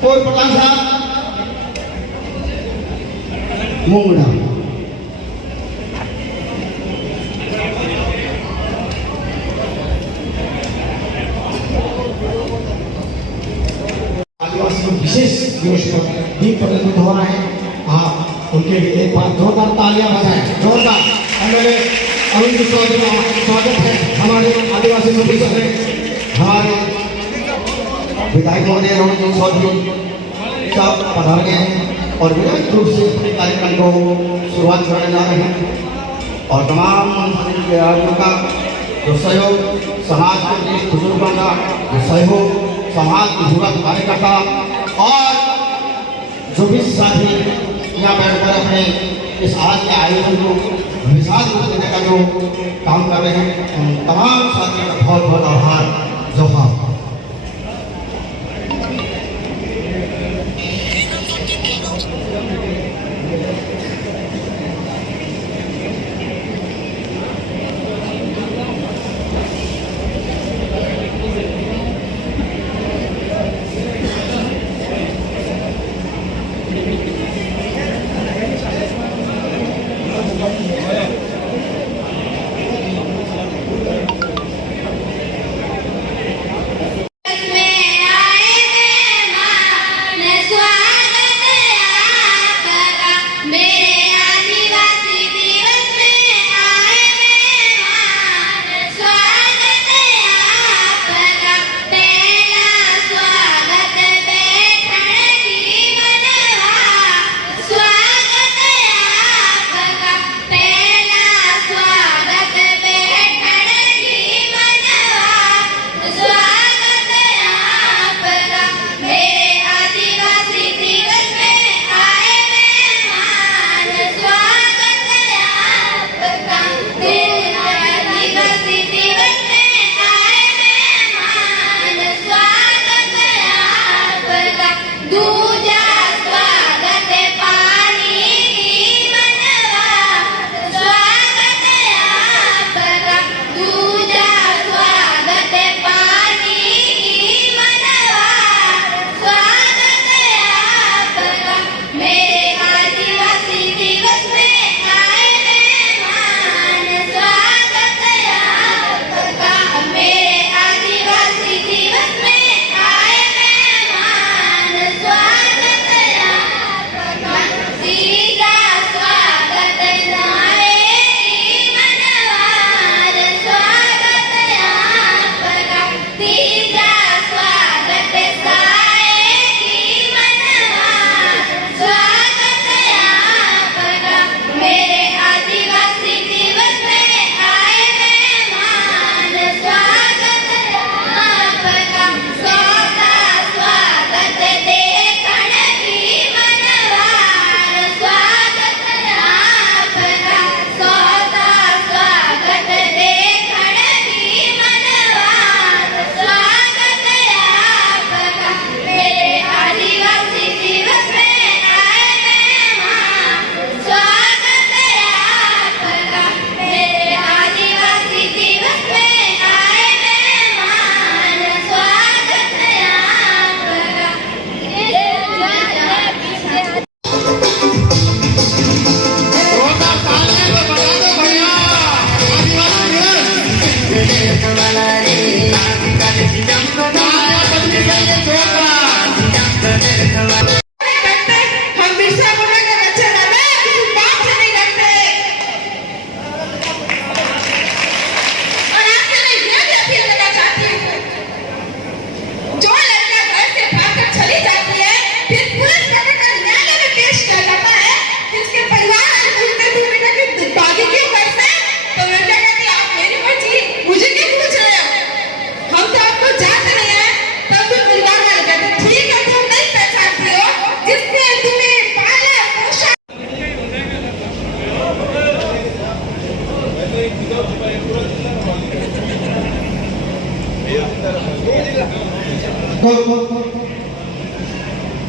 और पठान साहब मोंगड़ा। आदिवासी विशेष दिवस पर दीप प्रज्वलित हो रहा है। आप उनके लिए एक बार जोरदार तालियां बजाएं, जोरदार। एमएलए अरुण चौधरी का स्वागत है हमारे आदिवासी सदस्य में। हमारे विधायक महोदय अरुण चौधरी का पधार गए हैं और विधायक रूप से अपने कार्यक्रम को शुरुआत करने जा रहे हैं। और तमाम आदमियों का जो सहयोग, समाज के बुजुर्गों का जो सहयोग, समाज की जरूरत कार्यकर्ता और जो भी साथी यहाँ बैठकर अपने इस आज के आयोजन को मिसाल रूप देने का जो काम कर रहे हैं, उन तमाम साथियों का बहुत बहुत आभार। जोहार।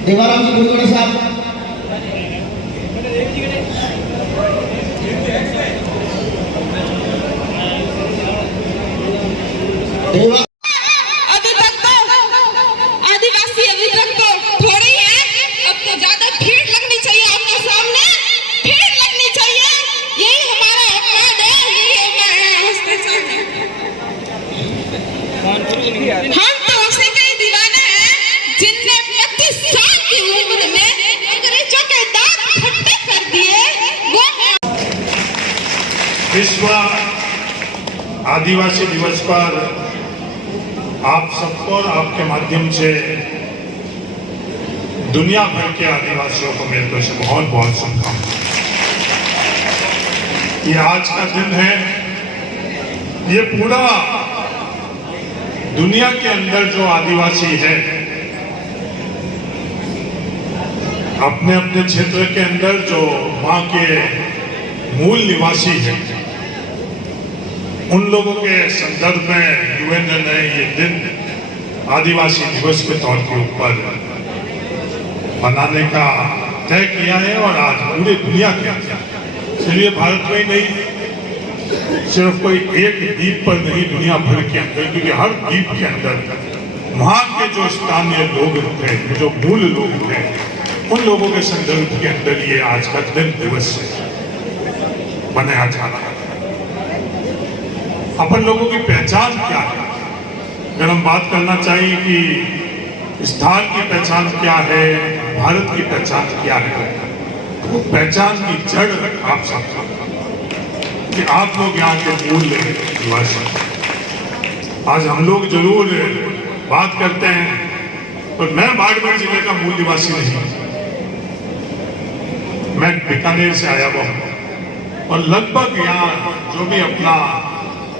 देवाराम जी गुरुगुण साहब अभी तक तो आदिवासी अभी तक तो थोड़े विश्व आदिवासी दिवस पर आप सबको और आपके माध्यम से दुनिया भर के आदिवासियों को मेरी तरफ से बहुत बहुत शुभकामनाएं। ये आज का दिन है, ये पूरा दुनिया के अंदर जो आदिवासी है अपने अपने क्षेत्र के अंदर जो वहां के मूल निवासी है उन लोगों के संदर्भ में यूएन ने ये दिन आदिवासी दिवस के तौर के ऊपर मनाने का तय किया है। और आज पूरी दुनिया के अंदर सिर्फ भारत में ही नहीं, सिर्फ कोई एक द्वीप पर नहीं, दुनिया भर के अंदर, क्योंकि हर द्वीप के अंदर वहां के जो स्थानीय लोग थे, जो मूल लोग थे, उन लोगों के संदर्भ के अंदर ये आज का दिन दिवस मनाया जा रहा है। अपन लोगों की पहचान क्या है? अगर हम बात करना चाहिए कि स्थान की पहचान क्या है, भारत की पहचान क्या है, वो पहचान की जड़ आप सबका कि आप लोग यहाँ के मूल निवासी। आज हम लोग जरूर बात करते हैं, पर मैं बाड़मेर जिले का मूल निवासी नहीं, मैं बीकानेर से आया हुआ हूँ। और लगभग यहाँ जो भी अपना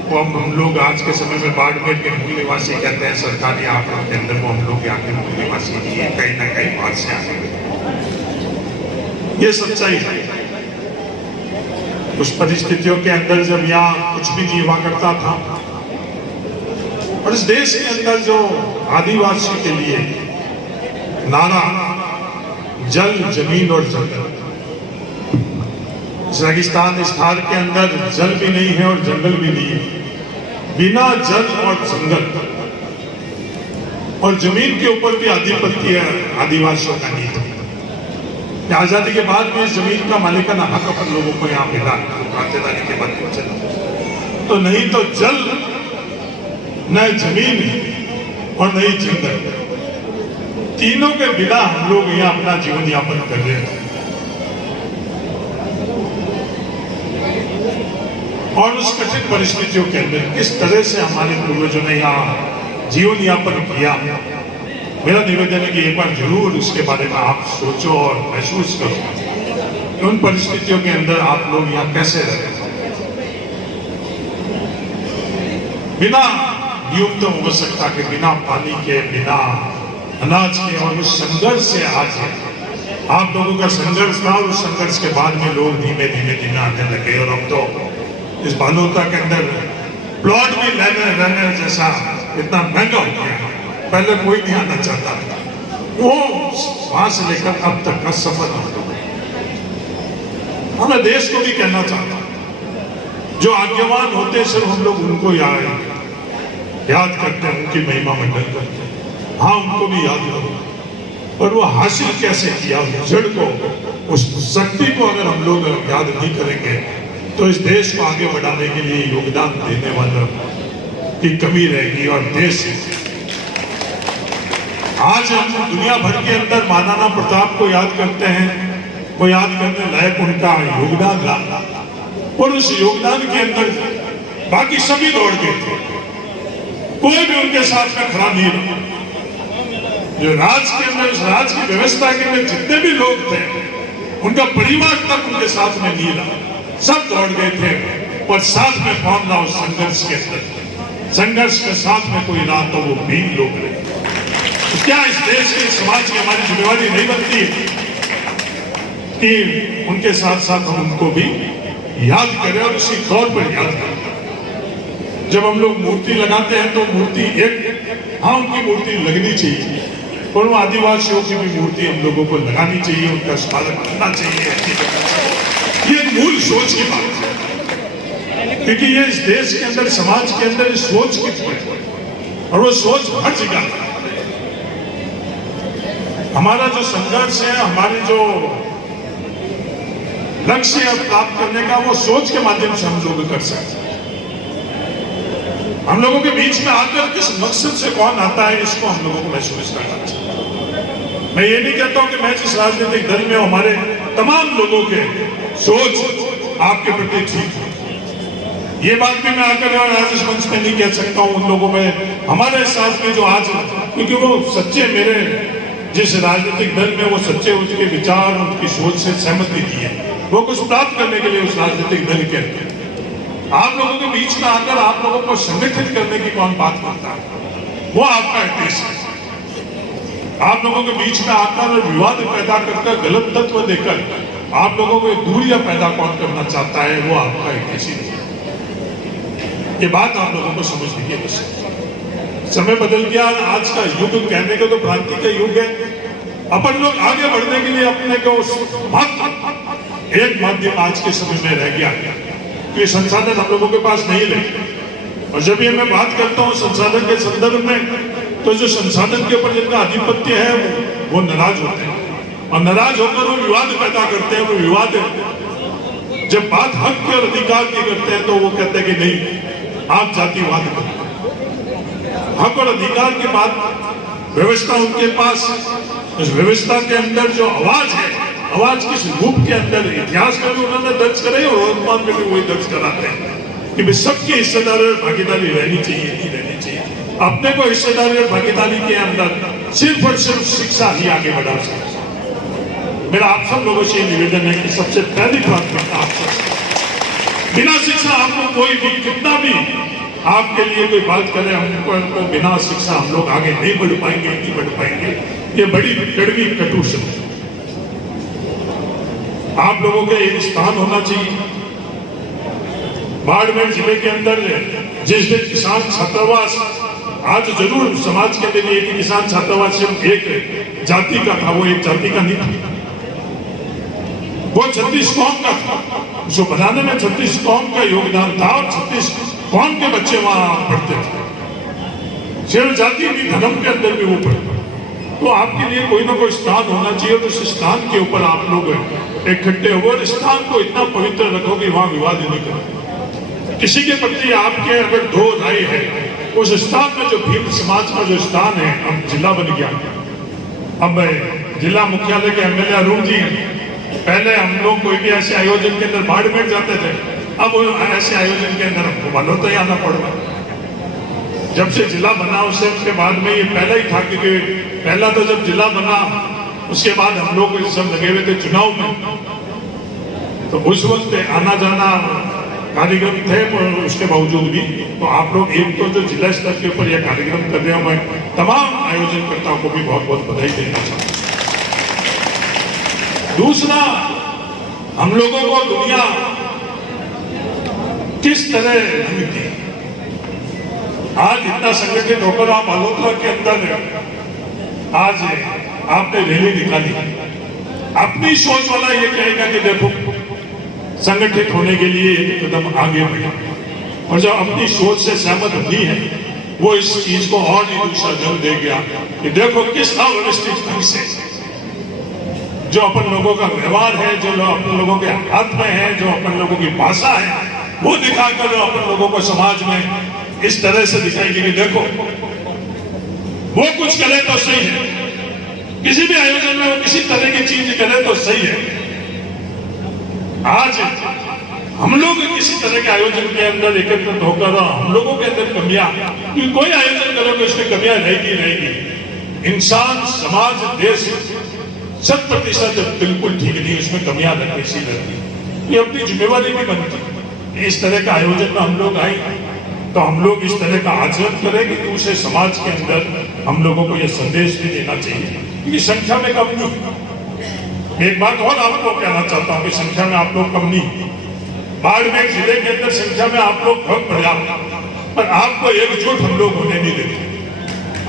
वो हम लोग आज के समय में बाड़मेर के मूल निवासी कहते हैं, सरकारी आंकड़ों के अंदर वो हम लोग यहाँ के मूल निवासी कहीं ना कहीं बाहर से आए। ये सच्चाई है। उस परिस्थितियों के अंदर जब यहाँ कुछ भी नहीं हुआ करता था, और इस देश के अंदर जो आदिवासी के लिए नारा जल, जमीन और जंगल, रेगिस्तान इस थार के अंदर जल भी नहीं है और जंगल भी नहीं है। बिना जल और जंगल और जमीन के ऊपर भी आधिपत्य आदिवासियों का नहीं था। आजादी के बाद में जमीन का मालिकाना हक अपन लोगों को यहाँ मिला क्रांतिदारी के बाद चला, तो नहीं तो जल, न जमीन और नहीं जंगल, तीनों के बिना हम लोग यहाँ अपना जीवन यापन कर रहे हैं। और उस कठिन परिस्थितियों के अंदर किस तरह से हमारे पूर्वजों ने यहाँ जीवन यापन किया, मेरा निवेदन है कि एक बार जरूर उसके बारे में आप सोचो और महसूस करो कि उन परिस्थितियों के अंदर आप लोग यहाँ कैसे रहे। बिना युक्त आवश्यकता के, बिना पानी के, बिना अनाज के, और उस संघर्ष से आज आप लोगों का संघर्ष था, और उस संघर्ष के बाद में लोग धीमे धीमे धीमे आने लगे। और अब तो इस बालोता के अंदर प्लॉट भी रहने जैसा इतना महंगा हो गया, पहले कोई नहीं आना चाहता। वो वहां से लेकर अब तक का सफर हम लोग, मैं देश को भी कहना चाहता हूं, जो आज्ञावान होते सिर्फ हम लोग उनको याद करते हैं, उनकी महिमा मंडल करते हैं। हाँ, उनको भी याद करो, पर वो हासिल कैसे किया, जड़ को, उस शक्ति को अगर हम लोग याद नहीं करेंगे तो इस देश को आगे बढ़ाने के लिए योगदान देने वालों की कमी रहेगी। और देश आज हम दुनिया भर के अंदर महाराणा प्रताप को याद करते हैं, वो याद करने लायक उनका योगदान रहा, और उस योगदान के अंदर बाकी सभी दौड़ गए थे, कोई भी उनके साथ में खड़ा नहीं रहा। जो राज के अंदर, उस राज की व्यवस्था के अंदर जितने भी लोग थे, उनका परिवार तक उनके साथ में नहीं रहा, सब दौड़ गए थे। और साथ में कौन रहा उस संघर्ष के अंदर? संघर्ष के साथ में कोई रहा तो वो 20 लोग रहे। तो क्या इस देश के, समाज की हमारी जिम्मेवारी नहीं बनती कि उनके साथ साथ हम उनको भी याद करें, और उसी तौर पर याद करें। जब हम लोग मूर्ति लगाते हैं तो मूर्ति एक, हाँ उनकी मूर्ति लगनी चाहिए, और वो आदिवासियों की भी मूर्ति हम लोगों को लगानी चाहिए, उनका स्मारक करना चाहिए। ये मूल सोच की बात है, क्योंकि ये इस देश के अंदर, समाज के अंदर इस सोच की है, और वो सोच हर जगह। हमारा जो संघर्ष है, हमारे जो लक्ष्य प्राप्त करने का, वो सोच के माध्यम से हम लोग कर सकते हैं। हम लोगों के बीच में आकर किस मकसद से कौन आता है, इसको हम लोगों को महसूस करना चाहिए। मैं ये नहीं कहता हूं कि मैं जिस राजनीतिक दल में हमारे तमाम लोगों के सोच आपके प्रति ठीक है, ये बात भी मैं आकर आज इस मंच पे नहीं कह सकता हूँ उन लोगों में हमारे साथ में जो आज, क्योंकि वो सच्चे मेरे जिस राजनीतिक दल में वो सच्चे उनके विचार उनकी सोच से सहमति दी है, वो कुछ प्राप्त करने के लिए उस राजनीतिक दल के आप लोगों के बीच में आकर आप लोगों को संगठित करने की कौन बात करता है? वो आपका उद्देश्य है। आप लोगों के बीच में आकर विवाद पैदा कर गलत तत्व देकर आप लोगों को दूरियां पैदा कौन करना चाहता है, वो आपका उद्देश्य नहीं है। ये बात आप लोगों को समझ लीजिए। बस समय बदल गया, आज का युग कहने का तो क्रांति का युग है। अपन लोग आगे बढ़ने के लिए अपने को एक माध्यम आज के समय में रह गया कि संसाधन हम लोगों के पास नहीं रहे। और जब ये मैं बात करता हूँ संसाधन के संदर्भ में, तो जो संसाधन के ऊपर जिनका आधिपत्य है वो नाराज होते हैं, और नाराज होकर वो विवाद पैदा करते हैं। वो विवाद जब बात हक के और अधिकार की करते हैं तो वो कहते हैं कि नहीं, आप जातिवाद करते हैं। हक और अधिकार के बाद व्यवस्था उनके पास, उस व्यवस्था के अंदर जो आवाज है, आवाज किस रूप के अंदर इतिहास में भी उन्होंने दर्ज करे और वर्तमान में भी वही दर्ज कराते हैं कि भाई सबकी हिस्सेदारी और भागीदारी रहनी चाहिए, नहीं रहनी चाहिए। अपने को हिस्सेदारी और भागीदारी के अंदर सिर्फ और सिर्फ शिक्षा ही आगे बढ़ा सकती है। मेरा आप सब लोगों से निवेदन है कि सबसे पहली प्राथमिकता आप सबसे, बिना शिक्षा आपको कोई भी कितना भी आपके लिए कोई बात करे, हमको बिना शिक्षा हम लोग आगे नहीं बढ़ पाएंगे, नहीं बढ़ पाएंगे। ये बड़ी कड़वी कटु शब्द। आप लोगों का एक स्थान होना चाहिए। बाड़मेर जिले के अंदर जिस दिन किसान छात्रावास, आज जरूर समाज के लिए कि किसान छात्रावास सिर्फ एक जाति का था, वो एक जाति का नहीं था, वो 36 कौम का था। जो बनाने में 36 कौम का योगदान था और 36 कौम के बच्चे वहां पढ़ते थे। सिर्फ जाति भी, धर्म के अंदर भी वो पढ़ते। तो आपके लिए कोई ना कोई स्थान होना चाहिए, तो उस स्थान के ऊपर आप लोग इकट्ठे हो और स्थान को इतना पवित्र रखो कि वहां विवाद नहीं करो। किसी के प्रति आपके अगर दो राय है, उस स्थान में जो भीम समाज का जो स्थान है, अब जिला बन गया, अब जिला मुख्यालय के एमएलए अरुण जी, पहले हम लोग कोई भी ऐसे आयोजन के अंदर बाड़मेर जाते थे, अब ऐसे आयोजन के अंदर हमको बलोता ही आना पड़ रहा। जब से जिला बना उसके बाद में ये पहला ही था, क्योंकि पहला तो जब जिला बना उसके बाद हम लोग सब लगे हुए थे चुनाव में, तो उस वक्त आना जाना कार्यक्रम थे, पर उसके बावजूद भी तो आप लोग एक तो जो जिला स्तर के ऊपर यह कार्यक्रम कर रहे हो, मैं तमाम आयोजनकर्ताओं को भी बहुत बहुत बधाई देना चाहता हूँ। दूसरा, हम लोगों को दुनिया किस तरह मिलती, आज इतना संगठित होकर आप अलोतरा के अंदर आज आपने रैली निकाली, अपनी सोच वाला ये कहेगा कि देखो संगठित होने के लिए एक कदम आगे बढ़े, और जो अपनी सोच से सहमत नहीं है वो इस चीज को और ही दूसरा जन्म दे गया कि देखो किस अव्यवस्थित ढंग से जो अपन लोगों का व्यवहार है, जो अपन लोगों के हाथ में है, जो अपन लोगों की भाषा है, वो दिखाकर अपन लोगों को समाज में इस तरह से दिखाएंगे कि देखो वो कुछ करे तो सही है, किसी भी आयोजन में वो किसी तरह की चीज करे तो सही है। आज हम लोग किसी तरह के आयोजन के अंदर एकत्रित होकर हम लोगों के अंदर कमियां, क्योंकि कोई आयोजन करोगे उसमें कमियां रहेगी। इंसान, समाज, देश 100% बिल्कुल ठीक नहीं, उसमें कमियां लगती सी लगती, ये अपनी जिम्मेवारी भी बनती। इस तरह का आयोजन में हम लोग आए तो हम लोग इस तरह का आचरण करेंगे कि उसे समाज के अंदर हम लोगों को यह संदेश भी देना चाहिए कि संख्या में कम नहीं। एक बात और आपको कहना चाहता हूँ कि संख्या में आप लोग कम नहीं, बाड़मेर जिले के अंदर संख्या में आप लोग बहुत पर्याप्त, पर आपको एकजुट हम लोग होने नहीं देते।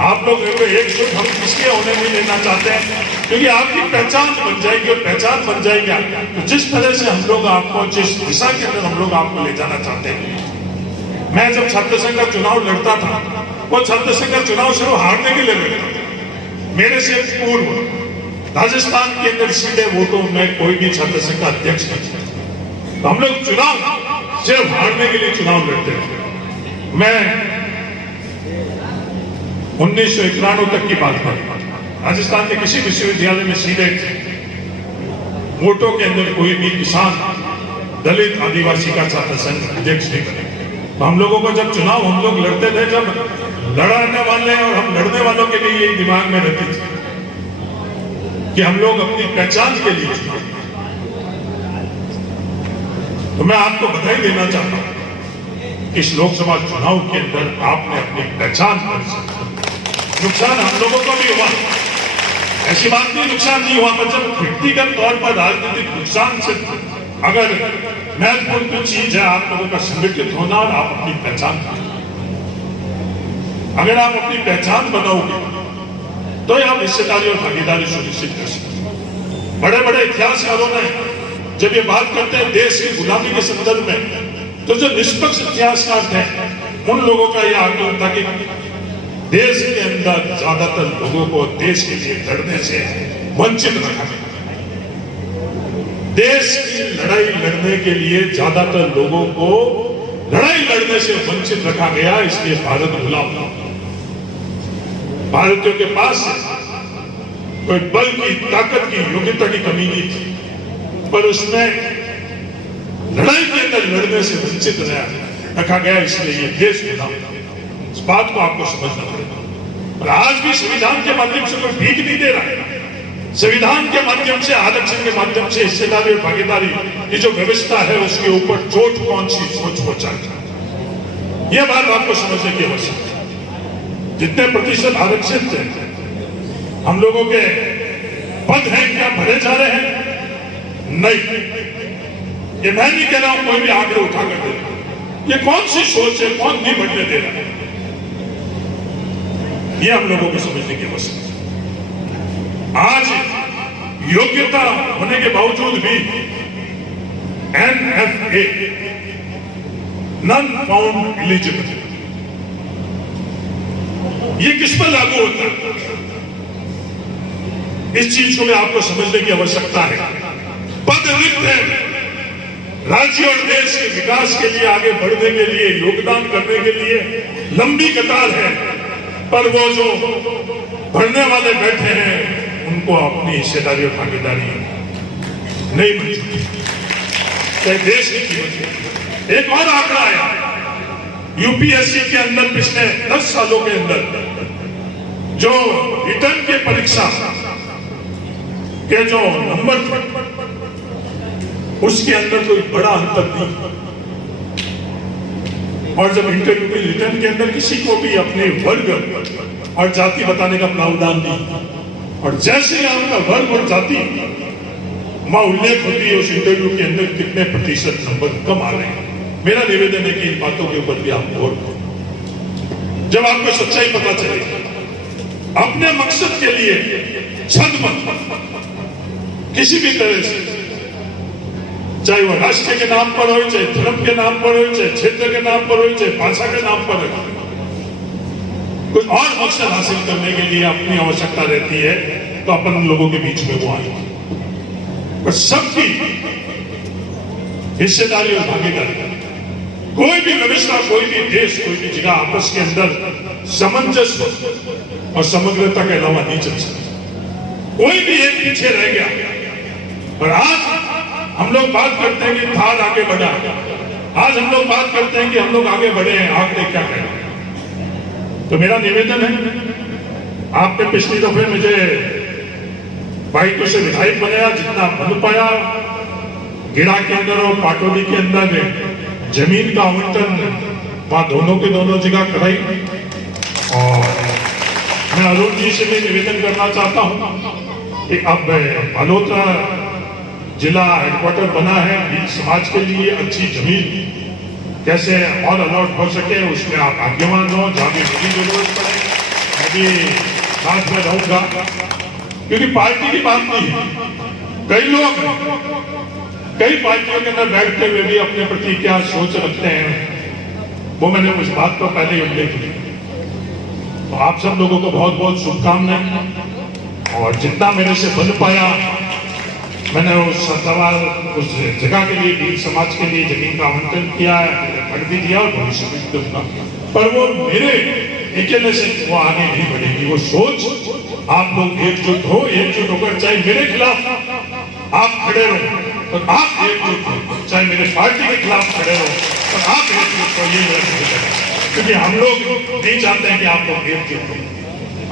आप लोग एकजुट हम इसलिए होने नहीं देना चाहते हैं क्योंकि आपकी पहचान बन जाएगी, और पहचान बन जाएगा तो जिस तरह से हम लोग आपको, जिस दिशा के अंदर हम लोग आपको ले जाना चाहते हैं। मैं जब छात्र संघ का चुनाव लड़ता था, वो छात्र संघ का चुनाव सिर्फ हारने के लिए लड़ता था। मेरे से पूर्व राजस्थान के अंदर सीधे वोटों में कोई भी छात्र संघ का अध्यक्ष नहीं, तो हम लोग चुनाव सिर्फ हारने के लिए चुनाव लड़ते थे। मैं 1991 तक की बात कर, राजस्थान के किसी विश्वविद्यालय में सीधे वोटों के अंदर कोई भी किसान, दलित, आदिवासी का छात्र संघ अध्यक्ष नहीं बने। तो हम लोगों को जब चुनाव हम लोग लड़ते थे, जब लड़ाने वाले और हम लड़ने वालों के लिए यही दिमाग में रहती थी कि हम लोग अपनी पहचान के लिए चुनाव। तो मैं आपको बधाई देना चाहता हूं, इस लोकसभा चुनाव के अंदर आपने अपनी पहचान कर। नुकसान हम लोगों को भी हुआ, ऐसी बात नहीं नुकसान नहीं हुआ, पर जब व्यक्तिगत तौर पर राजनीतिक नुकसान से अगर महत्वपूर्ण कुछ चीज है आप लोगों का संगठित होना और आप अपनी पहचान बनाना। अगर आप अपनी पहचान बनाओगे तो आप हिस्सेदारी और भागीदारी सुनिश्चित कर सकते। बड़े बड़े इतिहासकारों ने जब ये बात करते हैं देश की गुलामी के संदर्भ में, तो जो निष्पक्ष इतिहासकार थे उन लोगों का यह आकलन था कि देश के अंदर ज्यादातर लोगों को देश के लिए लड़ने से वंचित रखा गया। देश की लड़ाई लड़ने के लिए ज्यादातर लोगों को लड़ाई लड़ने से वंचित रखा गया, इसलिए भारत गुलाम था। भारतीयों के पास कोई बल की ताकत की योग्यता की कमी नहीं थी, पर उसमें लड़ाई के अंदर लड़ने से वंचित रखा गया, इसलिए ये देश गुलाम था। इस बात को आपको समझना पड़ेगा। और आज भी संविधान के माध्यम से कोई भीख नहीं दे रहा है। संविधान के माध्यम से, आरक्षण के माध्यम से हिस्सेदारी और भागीदारी की जो व्यवस्था है उसके ऊपर चोट कौन सी सोच पहुंचाएगा, यह बात आपको समझने की आवश्यकता है। जितने प्रतिशत आरक्षण थे हम लोगों के पद हैं क्या भरे जा रहे हैं? नहीं, ये मैं नहीं कह रहा हूं, कोई भी आंकड़े उठा कर दे। ये कौन सी सोच है, कौन नहीं बढ़ने दे रहा है, ये हम लोगों को समझने की आवश्यकता है। आज योग्यता होने के बावजूद भी NFA नॉन फाउंड एलिजिबल, ये किस पर लागू होता है? इस चीज को भी आपको समझने की आवश्यकता है। पद रिक्त है, राज्य और देश के विकास के लिए, आगे बढ़ने के लिए, योगदान करने के लिए लंबी कतार है, पर वो जो बढ़ने वाले बैठे हैं उनको अपनी हिस्सेदारी और भागीदारी नहीं मिल सकती, चाहे देश की कीमत। एक और आंकड़ा आया यूपीएससी के अंदर, पिछले 10 सालों के अंदर जो रिटर्न के परीक्षा के जो नंबर थे उसके अंदर कोई बड़ा अंतर नहीं, और जब इंटरव्यू के रिटर्न के अंदर किसी को भी अपने वर्ग और जाति बताने का प्रावधान नहीं, और जैसे ही आपका वर्ग और जाति वहां उल्लेख होती है उस इंटरव्यू के अंदर कितने प्रतिशत नंबर कम आ रहे हैं। मेरा निवेदन है कि इन बातों के ऊपर भी आप गौर करें। जब आपको सच्चाई पता चलेगी, अपने मकसद के लिए छद मत किसी भी तरह से, चाहे वो राष्ट्र के नाम पर हो, चाहे धर्म के नाम पर हो, चाहे क्षेत्र के नाम पर हो, चाहे भाषा के नाम पर हो, कुछ और मकसद हासिल करने के लिए अपनी आवश्यकता रहती है तो अपन लोगों के बीच में वो आए। पर सबकी हिस्सेदारी और भागीदारी, कोई भी व्यवस्था, कोई भी देश, कोई भी जगह आपस के अंदर सामंजस्य और समग्रता के अलावा नहीं चल सकता। कोई भी एक पीछे रह गया। और आज हम लोग बात करते हैं कि थार आगे बढ़ा, आज हम लोग बात करते हैं कि हम लोग आगे बढ़े हैं, आपने क्या कहा? तो मेरा निवेदन है, आपने पिछली दफे मुझे बाइकों से विधायक बनाया, जितना बन पाया गिरा के अंदर और पाटोली के अंदर जमीन का आवंटन वहां दोनों के दोनों जगह कराई। और मैं अरुण जी से भी निवेदन करना चाहता हूं कि अब बलोत्रा जिला हेडक्वार्टर बना है, बीच समाज के लिए अच्छी जमीन कैसे और अलॉट हो सके उसमें आप आज्ञावान हो। जहां भी मेरी जरूरत पड़े मैं भी साथ में रहूंगा, क्योंकि पार्टी की बात नहीं है। कई लोग कई पार्टियों के अंदर बैठते हुए भी अपने प्रति क्या सोच रखते हैं, वो मैंने उस बात को पहले ही उल्लेख किया। तो आप सब लोगों को बहुत बहुत शुभकामनाएं, और जितना मेरे से बन पाया मैंने उस सवाल उस जगह के लिए, बीच समाज के लिए जमीन का आवंटन किया, कर भी दिया और भविष्य में दूंगा। पर वो मेरे अकेले से वो आगे नहीं बढ़ेगी। वो सोच आप लोग एकजुट हो, एकजुट होकर चाहे मेरे खिलाफ आप खड़े रहो, और आप एकजुट हो चाहे मेरे पार्टी के खिलाफ खड़े रहो, और आप एकजुट हो, ये मेरा निवेदन है। क्योंकि हम लोग नहीं चाहते हैं कि आप लोग एकजुट हो।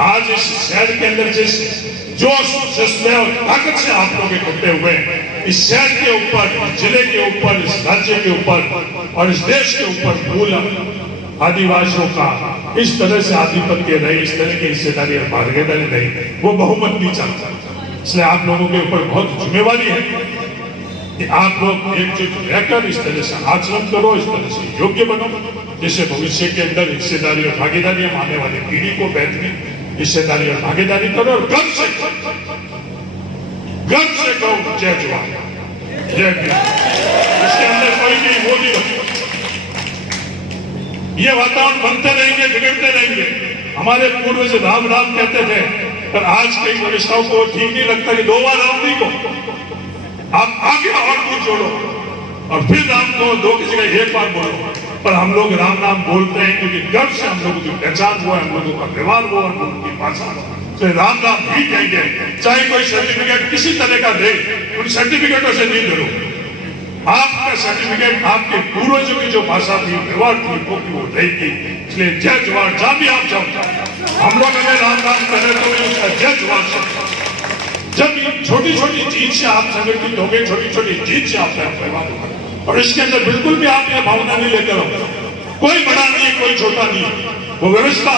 आज इस शहर के अंदर जिस जोश जज्बे और ताकत से आप लोग इकट्ठे हुए हैं, इस शहर के ऊपर, इस जिले के ऊपर, इस राज्य के ऊपर और इस देश के ऊपर मूल आदिवासियों का इस तरह से आधिपत्य रही, इस तरह की हिस्सेदारी और भागीदारी रही, वो बहुमत नहीं चाहता। इसलिए आप लोगों के ऊपर बहुत जिम्मेवारी है कि आप लोग एकजुट रहकर इस तरह से आचरण करो, इस तरह से योग्य बनो, जिससे भविष्य के अंदर हिस्सेदारी और भागीदारी हम आने वाली पीढ़ी को बेहतरीन हिस्सेदारी और भागीदारी करो। और गर्व से कहो जय जवान जय भीम। इसके अंदर कोई भी वो नहीं रखो। ये वातावरण बनते रहेंगे, बिगड़ते रहेंगे। हमारे पूर्वज राम राम कहते थे, पर आज कई वरिष्ठों को ठीक नहीं लगता कि 2 बार राम नहीं को आप आगे और कुछ जोड़ो और फिर राम को 2 की जगह 1 बार बोलो। पर हम लोग राम नाम बोलते हैं क्योंकि गर्व से हम लोगों की पहचान हुआ, हम लोगों का व्यवहार हुआ, हम लोगों की भाषा हुआ, तो राम नाम ही कहेंगे। चाहे कोई सर्टिफिकेट किसी तरह का दे, उन सर्टिफिकेटों से नहीं डरो। आपका सर्टिफिकेट आपके पूर्वजों की जो भाषा थी, व्यवहार थी, वो रहेगी। इसलिए जय जवान, जहां भी आप जाओ, हम लोग अगर राम नाम करें तो उसका जय जवान शब्द। जब छोटी छोटी चीज से आप संगठित हो गए, छोटी छोटी चीज से आपका व्यवहार होगा, और इसके अंदर बिल्कुल भी आप यह भावना नहीं लेकर हो कोई बड़ा नहीं है, कोई छोटा नहीं है। वो व्यवस्था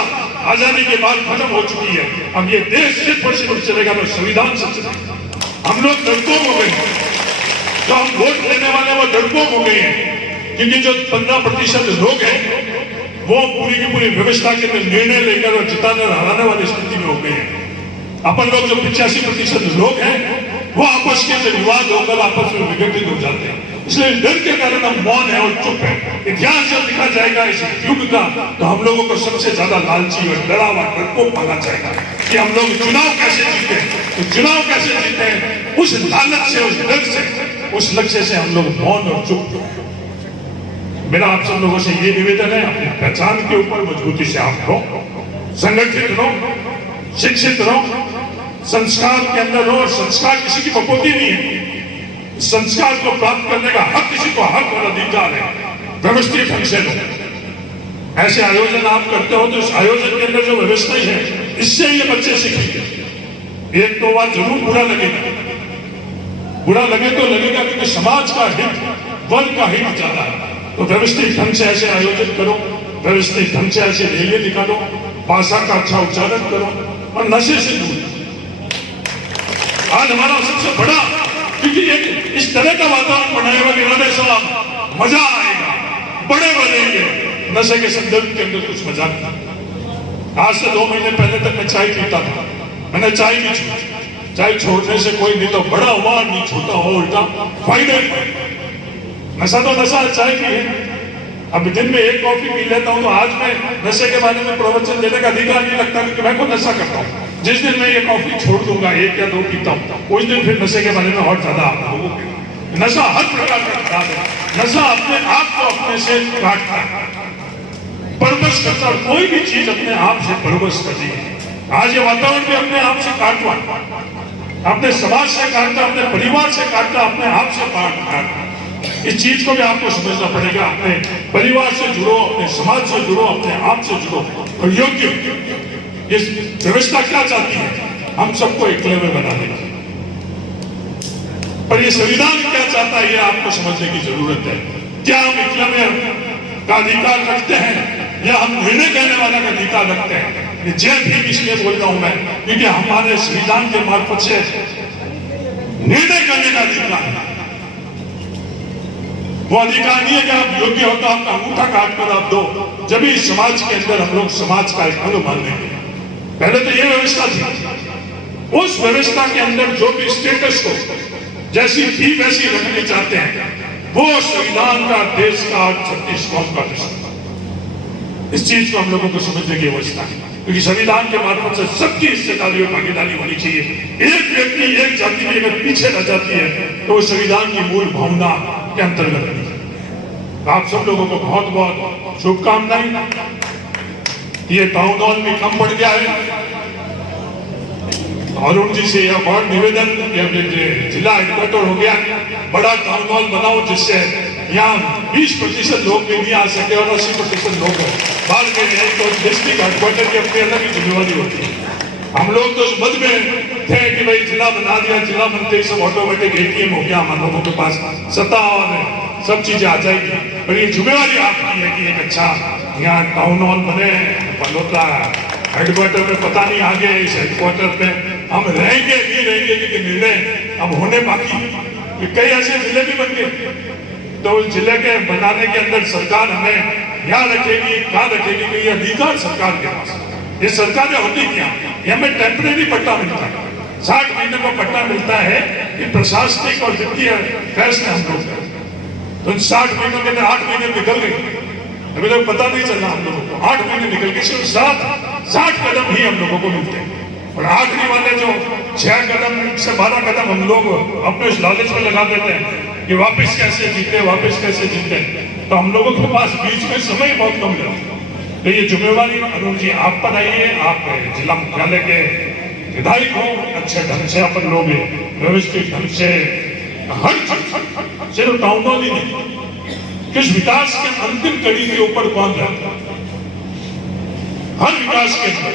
आजादी के बाद खत्म हो चुकी है। अब ये देश सिर्फ और सिर्फ चलेगा तो संविधान से चलेगा। हम लोग डरपोक हो गए, जो हम वोट लेने वाले वो डरपोक हो गए हैं, क्योंकि जो 15% लोग हैं वो पूरी की पूरी व्यवस्था के अंदर निर्णय लेकर और जिताने और हराने वाली स्थिति में हो गए हैं। अपन लोग जो 85% लोग हैं वो आपस के अंदर विवाद होकर आपस में विघटित हो जाते हैं। इसलिए डर के कारण हम मौन है और चुप है। इतिहास जब लिखा जाएगा इस युग का, तो हम लोगों को सबसे ज्यादा लालची और डरा हुआ डरपोक माना जाएगा कि हम लोग चुनाव कैसे जीते। तो चुनाव कैसे जीते हैं, उस लालच से, उस डर से, उस लक्ष्य से हम लोग मौन और चुप। मेरा आप सब लोगों से ये निवेदन है, अपनी पहचान के ऊपर मजबूती से आप रहो, संगठित रहो, शिक्षित रहो, संस्कार के अंदर रहो। संस्कार किसी की कपोती नहीं है, संस्कार को प्राप्त करने का हक किसी को हक और अधिकार है। व्यवस्थित ढंग से लो। ऐसे आयोजन आप करते हो तो इस आयोजन के अंदर जो व्यवस्था है, इससे ये बच्चे सीखेंगे। 1-2 बार जरूर बुरा लगेगा, बुरा लगे तो लगेगा, क्योंकि समाज का हित, वर्ग का हित ज्यादा है। तो व्यवस्थित ढंग से ऐसे आयोजन करो, व्यवस्थित ढंग से ऐसे रैली निकालो, भाषा का अच्छा उच्चारण करो और नशे से दूर। आज हमारा सबसे बड़ा, क्योंकि एक इस तरह का वातावरण बनाएगा कि हृदय साहब मजा आएगा, बड़े बनेंगे। नशे के संदर्भ के अंदर कुछ मजा नहीं। आज से 2 महीने पहले तक मैं चाय पीता था, मैंने चाय नहीं छोड़ी। चाय छोड़ने से कोई नहीं तो बड़ा हुआ, नहीं छोटा हो, उल्टा फायदा ही। नशा तो नशा, चाय की है। अब दिन में 1 कॉफी पी लेता हूँ तो आज मैं नशे के बारे में प्रवचन देने का अधिकार नहीं लगता, क्योंकि मैं को नशा करता हूँ। जिस दिन मैं ये कॉफी छोड़ दूंगा, 1 या 2 पीता हूँ, उस दिन फिर नशे के बारे में और ज्यादा आप लोगों को। नशा हर प्रकार का खराब है। नशा अपने आप को अपने से काटता है, परवश करता है। कोई भी चीज अपने आप से परवश करती है। आज ये वातावरण भी अपने आप से काटवा, अपने समाज से काटता, अपने परिवार से काटता, अपने आप से काटता। इस चीज को भी आपको समझना पड़ेगा। अपने परिवार से जुड़ो, अपने समाज से जुड़ो, अपने आप से जुड़ो और योग्य। इस व्यवस्था क्या चाहती है, हम सबको एकलव्य बना देगा, पर ये संविधान क्या चाहता है, ये आपको समझने की जरूरत है। क्या हम एकलव्य का अधिकार रखते हैं या हम निर्णय करने वाला का अधिकार रखते हैं? ये जय भीम इसलिए बोल रहा हूं मैं, क्योंकि हमारे संविधान के मार्फत से निर्णय करने का अधिकार है। वो अधिकार नहीं है कि आप योग्य हो तो आपका अंगूठा काट कर आप दो। जब इस समाज के अंदर हम लोग समाज का एक अंग मान लेंगे। पहले तो ये व्यवस्था थी, उस व्यवस्था के अंदर जो भी स्टेटस को जैसी थी वैसी रखनी चाहते हैं, वो संविधान का, देश का 36 कौम का विषय। इस चीज को हम लोगों को समझने की अवस्था है, क्योंकि संविधान के माध्यम से सबकी हिस्सेदारी और भागीदारी होनी चाहिए। एक व्यक्ति, एक जाति भी अगर पीछे रह जाती है तो संविधान की मूल भावना के अंतर्गत नहीं है। आप सब लोगों को बहुत बहुत शुभकामनाएं। ये टाउन हॉल भी कम पड़ गया है। अरुण जी से अवार्ड निवेदन, जिला हेडक्वार्टर हो गया, बड़ा टाउन हॉल बनाओ जिससे यहाँ 20% लोग भी नहीं आ सके और 80% लोग हैं बाहर के हैं, तो डिस्ट्रिक्ट हेडक्वार्टर की अपनी अलग ही जिम्मेवारी होती है। हम लोग तो उस मत में थे कि भाई जिला बना दिया, जिला बनते सब ऑटोमेटिक ATM हो गया, हम लोगों के पास सत्ता और सब चीजें आ जाएगी। पर ये जिम्मेवारी आपकी है कि एक अच्छा यहाँ टाउन हॉल बने, बलोत्रा हेडक्वार्टर में पता नहीं आगे इस हेडक्वार्टर पे हम रहेंगे नहीं रहेंगे, लेकिन निर्णय अब होने बाकी। कई ऐसे जिले भी बन गए, तो उस जिले के बनाने के अंदर सरकार हमें यहाँ रखेगी, कहाँ रखेगी, कि ये अधिकार सरकार के पास। ये सरकारें होती क्या, ये हमें टेम्परेरी पट्टा मिलता है, 60 महीने का पट्टा मिलता है। ये प्रशासनिक और वित्तीय फैसले हम लोग करते हैं। तो 60 महीनों के अंदर 8 महीने निकल गए, अभी तक पता नहीं चला हम लोगों को। 8 महीने निकल के सिर्फ 60 कदम ही हम लोगों को मिलते हैं, और आखिरी वाले जो 6 कदम से 12 कदम हम लोग अपने उस लालच में लगा देते हैं कि वापस कैसे जीते, वापस कैसे जीते। तो हम लोगों के पास बीच में समय बहुत कम मिलता है। तो ये जिम्मेवारी अरुण जी आप पर आई है। आप जिला मुख्यालय के विधायक हो, अच्छे ढंग से अपन लोग व्यवस्थित ढंग से हर सिर्फ टाउन हॉल ही नहीं, किस विकास के अंतिम कड़ी के ऊपर कौन रहता है, हर विकास के अंदर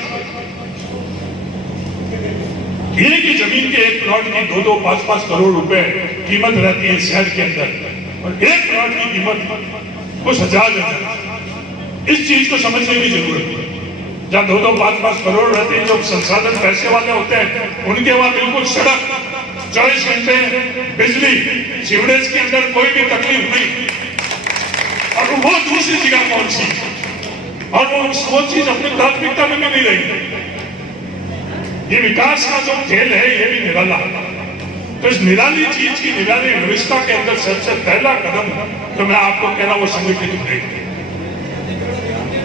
एक ही जमीन के एक प्लॉट की 2-2, 5-5 करोड़ रुपए कीमत रहती है शहर के अंदर, और एक प्लॉट की कीमत कुछ हजार। इस चीज को समझने की जरूरत है। जहाँ 2-2, 5-5 करोड़ रहते हैं, जो संसाधन पैसे वाले होते हैं, उनके वहां बिल्कुल सड़क, 24 घंटे बिजली, सीवरेज के अंदर कोई भी तकलीफ नहीं, और वो दूसरी जगह कौन सी, और वो चीज अपनी प्राथमिकता में भी नहीं रही। ये विकास का जो खेल है ये भी निराला। तो इस निराली चीज की निराली व्यवस्था के अंदर सबसे पहला कदम तो मैं आपको कह रहा हूं वो संगठित है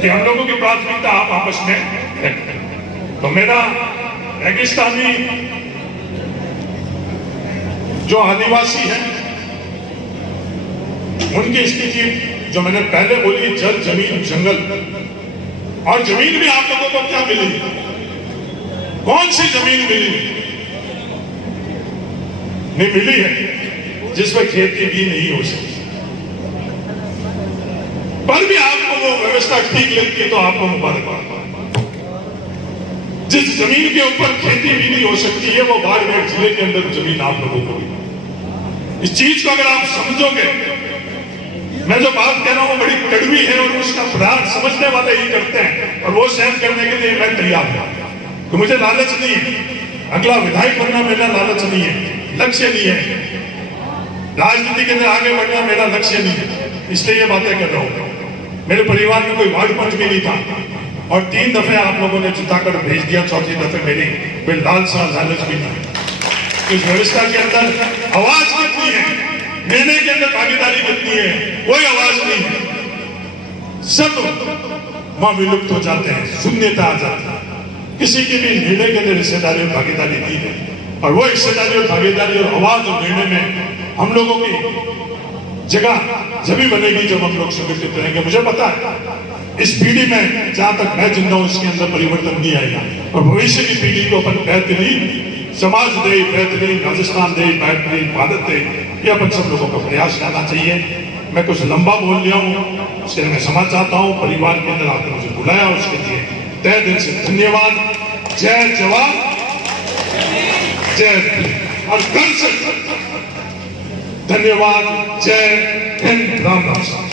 कि हम लोगों की प्राथमिकता आप आपस में रखें। तो मेरा रेगिस्तानी जो आदिवासी है उनकी स्थिति जो मैंने पहले बोली, जल, जमीन, जंगल, और जमीन भी आप लोगों को क्या मिली, कौन सी जमीन मिली, नहीं मिली है जिसमें खेती भी नहीं हो सकती। पर भी आपको वो व्यवस्था ठीक लगती है तो आपको मुबारकबाद। जिस जमीन के ऊपर खेती भी नहीं हो सकती है वो बाड़मेर जिले के अंदर जमीन आप लोगों को भी। इस चीज को अगर आप समझोगे, मैं जो बात कह रहा हूं वो बड़ी कड़वी है और उसका प्रयास समझने वाले ही करते हैं, और वो सहन करने के लिए मैं तैयार हूं। तो मुझे लालच नहीं है, अगला विधायक बनना मेरा लालच नहीं है, लक्ष्य नहीं है, राजनीति के अंदर आगे बढ़ना मेरा लक्ष्य नहीं है, इसलिए ये बातें कर रहा हूं। मेरे परिवार में कोई वार्ड पंच भी नहीं था, और 3 दफे आप लोगों ने जिताकर भेज दिया, 4थी दफे मेरी कोई लालसा लालच भी नहीं। इस व्यवस्था के अंदर आवाज कितनी है, निर्णय के अंदर भागीदारी कितनी है, कोई आवाज नहीं है, सब वहां विलुप्त हो जाते हैं, शून्यता आ जाती है। किसी की भी निर्णय के अंदर हिस्सेदारी और भागीदारी नहीं है, और वो हिस्सेदारी और भागीदारी और आवाज और निर्णय में हम लोगों की जगह जब भी बनेगी जब हम लोग संगठित रहेंगे। मुझे पता है इस पीढ़ी में जहां तक मैं जिंदा हूं इसके अंदर परिवर्तन नहीं आएगा, और भविष्य की पीढ़ी को अपन बेहतरीन समाज दे, बेहतरीन राजस्थान दे, बेहतरीन भारत दे, ये अपन सब लोगों का प्रयास करना चाहिए। मैं कुछ लंबा बोल लिया हूँ, उसके मैं समझ चाहता हूँ। परिवार के अंदर आपने मुझे बुलाया, उसके लिए तहे दिल से धन्यवाद। जय जवान, जय, और घर से धन्यवाद। जय हिंद, राम राम।